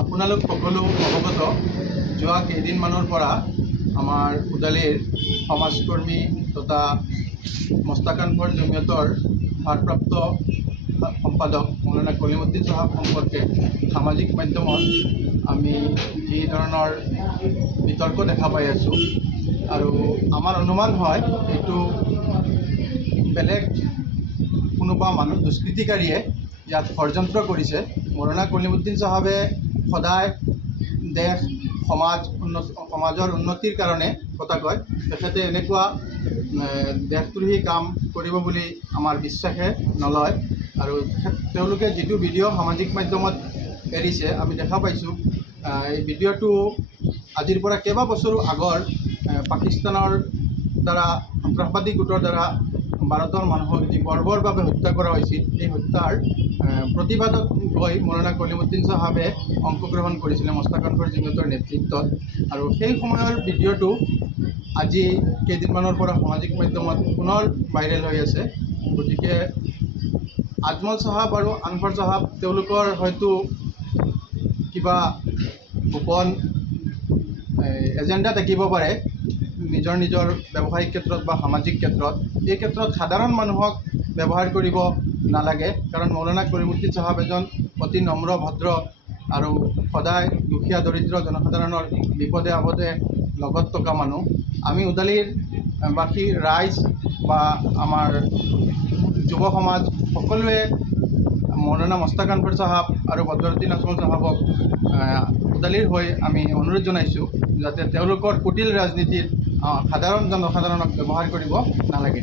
আপোনালোক সকলো অৱগত যোৱা কেইদিনমানৰ পৰা আমাৰ উদালিৰ সমাজকৰ্মী তথা মস্তাকানপুৰ জমিয়তৰ ভাৰপ্ৰাপ্ত সম্পাদক মৌলানা কলিমুদ্দিন চাহাব সম্পৰ্কে সামাজিক মাধ্যমত আমি যি ধৰণৰ বিতৰ্ক দেখা পাই আছোঁ আৰু আমাৰ অনুমান হয় এইটো বেলেগ কোনোবা মানুহ দুষ্কৃতিকাৰীয়ে ইয়াত ষড়যন্ত্ৰ কৰিছে। মৌলানা কলিমুদ্দিন চাহাবে সদায় দেশ সমাজৰ উন্নতিৰ কাৰণে কথা কয়। তেখেতে এনেকুৱা দেশদ্ৰোহী কাম কৰিব বুলি আমাৰ বিশ্বাসে নলয় আৰু তেওঁলোকে যিটো ভিডিঅ' সামাজিক মাধ্যমত এৰিছে আমি দেখা পাইছোঁ। এই ভিডিঅ'টো আজিৰ পৰা কেইবাবছৰো আগৰ পাকিস্তানৰ দ্বাৰা সন্ত্ৰাসবাদী গোটৰ দ্বাৰা ভাৰতৰ মানুহক যি বৰ্বৰভাৱে হত্যা কৰা হৈছিল, এই হত্যাৰ প্ৰতিবাদত গৈ মৌলানা কলিমুদ্দিন চাহাবে অংশগ্ৰহণ কৰিছিলে মস্তাকানপুৰ জমিয়তৰ নেতৃত্বত। আৰু সেই সময়ৰ ভিডিঅ'টো আজি কেইদিনমানৰ পৰা সামাজিক মাধ্যমত পুনৰ ভাইৰেল হৈ আছে। গতিকে আজমল চাহাব আৰু আনৱাৰ চাহাব তেওঁলোকৰ হয়তো কিবা গোপন এজেণ্ডা থাকিব পাৰে নিজৰ নিজৰ ব্যৱসায়িক ক্ষেত্ৰত বা সামাজিক ক্ষেত্ৰত। এই ক্ষেত্ৰত সাধাৰণ মানুহক ব্যৱহাৰ কৰিব নালাগে, কাৰণ মৌলানা কলিমুদ্দিন চাহাব এজন অতি নম্ৰ ভদ্ৰ আৰু সদায় দুখীয়া দৰিদ্ৰ জনসাধাৰণৰ বিপদে আপদে লগত থকা মানুহ। আমি উদালিৰ বাকী ৰাইজ বা আমাৰ যুৱ সমাজ সকলোৱে মৌলানা মস্তাকানপুৰ চাহাব আৰু বদৰুদ্দিন আজমল চাহাবক উদালিৰ হৈ আমি অনুৰোধ জনাইছোঁ যাতে তেওঁলোকৰ কুটিল ৰাজনীতিত সাধাৰণ জনসাধাৰণক ব্যৱহাৰ কৰিব নালাগে।